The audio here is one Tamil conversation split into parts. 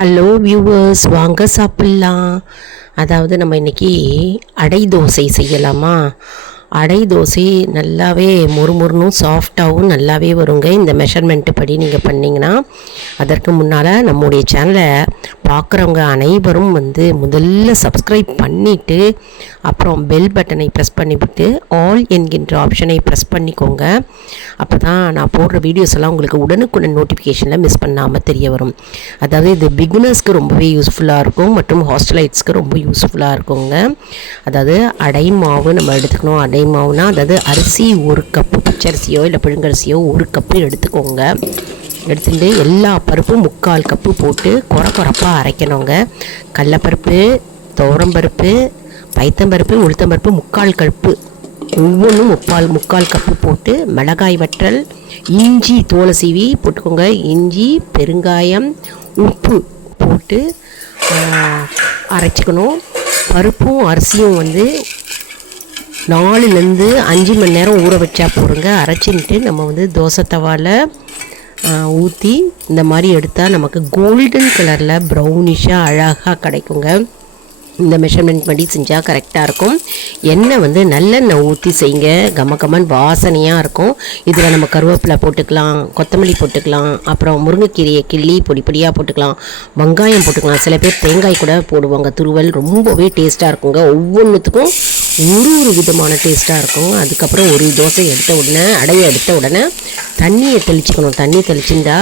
ஹலோ வியூவர்ஸ், வாங்க சாப்பிட்லாம். அதாவது நம்ம இன்றைக்கி அடை தோசை செய்யலாமா? அடை தோசை நல்லாவே மொறுமொறுனும் சாஃப்டாகவும் நல்லாவே வருங்க. இந்த மெஷர்மெண்ட்டு படி நீங்கள் பண்ணிங்கன்னா. அதற்கு முன்னால் நம்முடைய சேனலை பார்க்குறவங்க அனைவரும் முதல்ல சப்ஸ்கிரைப் பண்ணிவிட்டு அப்புறம் பெல் பட்டனை ப்ரெஸ் பண்ணிவிட்டு ஆல் என்கின்ற ஆப்ஷனை ப்ரெஸ் பண்ணிக்கோங்க. அப்போ தான் நான் போடுற வீடியோஸ் எல்லாம் உங்களுக்கு உடனுக்குடன் நோட்டிஃபிகேஷனில் மிஸ் பண்ணாமல் தெரிய வரும். அதாவது இது பிகினர்ஸ்க்கு ரொம்பவே யூஸ்ஃபுல்லாக இருக்கும் மற்றும் ஹாஸ்டலைட்ஸ்க்கு ரொம்ப யூஸ்ஃபுல்லாக இருக்குங்க. அதாவது அடை மாவு நம்ம எடுத்துக்கணும். அடை மாவுனா அதாவது அரிசி 1 கப்பு, பச்சரிசியோ இல்லை புழுங்கரிசியோ 1 கப்பு எடுத்துக்கோங்க. எடுத்துகிட்டு எல்லா பருப்பும் 3/4 கப்பு போட்டு கொரப்பாக அரைக்கணுங்க. கடலப்பருப்பு, துவரம்பருப்பு, பைத்தம்பருப்பு, உளுத்தம்பருப்பு 3/4 கப்பு, ஒவ்வொன்றும் 3/4 கப்பு போட்டு மிளகாய் வற்றல், இஞ்சி தோலை சீவி போட்டுக்கோங்க. இஞ்சி, பெருங்காயம், உப்பு போட்டு அரைச்சிக்கணும். பருப்பும் அரிசியும் 4லேருந்து 5 மணி நேரம் ஊற வச்சா போடுங்க. அரைச்சின்ட்டு நம்ம தோசை தவாவில் ஊற்றி இந்த மாதிரி எடுத்தால் நமக்கு கோல்டன் கலரில் ப்ரௌனிஷாக அழகாக கிடைக்குங்க. இந்த மெஷர்மெண்ட் படி செஞ்சால் கரெக்டாக இருக்கும். எண்ணெய் நல்லெண்ணெய் ஊற்றி செய்யுங்க. கமகமன் வாசனையாக இருக்கும். இதில் நம்ம கருவேப்பிலை போட்டுக்கலாம், கொத்தமல்லி போட்டுக்கலாம், அப்புறம் முருங்கைக்கீரையை கிள்ளி பொடி பொடியாக போட்டுக்கலாம், வெங்காயம் போட்டுக்கலாம். சில பேர் தேங்காய் கூட போடுவாங்க. துருவல் ரொம்பவே டேஸ்ட்டாக இருக்குங்க. ஒவ்வொன்றுத்துக்கும் ஒரு விதமான டேஸ்ட்டாக இருக்கும். அதுக்கப்புறம் ஒரு தோசை எடுத்த உடனே, அடையை எடுத்த உடனே தண்ணியை தெளிச்சுக்கணும். தண்ணி தெளிச்சுட்டா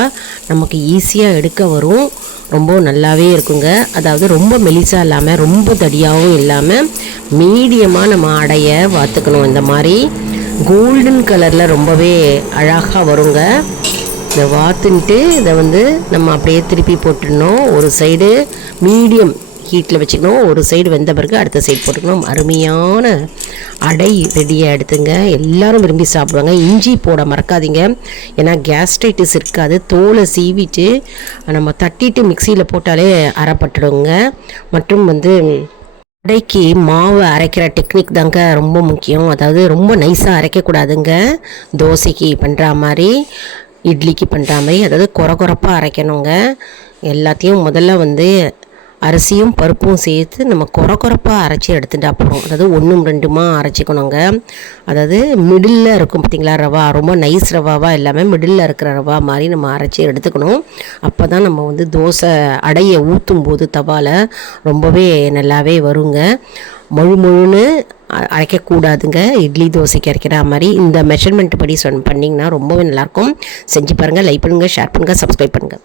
நமக்கு ஈஸியாக எடுக்க வரும். ரொம்ப நல்லாவே இருக்குங்க. அதாவது ரொம்ப மெலிசாக இல்லாமல் ரொம்ப தடியாகவும் இல்லாமல் மீடியமாக நம்ம அடையை வாத்துக்கணும். இந்த மாதிரி கோல்டன் கலரில் ரொம்பவே அழகாக வருங்க. இதை வாத்துன்ட்டு இதை நம்ம அப்படியே திருப்பி போட்டுடணும். ஒரு சைடு மீடியம் ஹீட்டில் வச்சுக்கணும். ஒரு சைடு வெந்த பிறகு அடுத்த சைடு போட்டுக்கணும். அருமையான அடை ரெடியாக எடுத்துங்க. எல்லோரும் விரும்பி சாப்பிடுவாங்க. இஞ்சி போட மறக்காதீங்க, ஏன்னா கேஸ்ட்ரைட்டிஸ் இருக்காது. தோலை சீவிட்டு நம்ம தட்டிட்டு மிக்சியில் போட்டாலே அரைப்பட்டுடுங்க. மற்றும் அடைக்கு மாவு அரைக்கிற டெக்னிக் தாங்க ரொம்ப முக்கியம். அதாவது ரொம்ப நைஸாக அரைக்கக்கூடாதுங்க. தோசைக்கு பண்ணுற மாதிரி, இட்லிக்கு பண்ணுற மாதிரி, அதாவது கொரப்பாக அரைக்கணுங்க. எல்லாத்தையும் முதல்ல அரிசியும் பருப்பும் சேர்த்து நம்ம கொரப்பாக அரைச்சி எடுத்துட்டா போகிறோம். அதாவது 1 2 அரைச்சிக்கணுங்க. அதாவது மிடில் இருக்கும் பார்த்திங்களா ரவா, ரொம்ப நைஸ் ரவாவாக இல்லாமல் மிடில் இருக்கிற ரவா மாதிரி நம்ம அரைச்சி எடுத்துக்கணும். அப்போ தான் நம்ம தோசை அடையை ஊற்றும் போது தவால ரொம்பவே நல்லாவே வருங்க. முழுன்னு அரைக்கக்கூடாதுங்க. இட்லி தோசைக்கு அரைக்கிற மாதிரி இந்த மெஷர்மெண்ட் படி பண்ணிங்கன்னா ரொம்பவே நல்லாயிருக்கும். செஞ்சு பாருங்கள். லைக் பண்ணுங்கள், ஷேர் பண்ணுங்கள், சப்ஸ்கிரைப் பண்ணுங்கள்.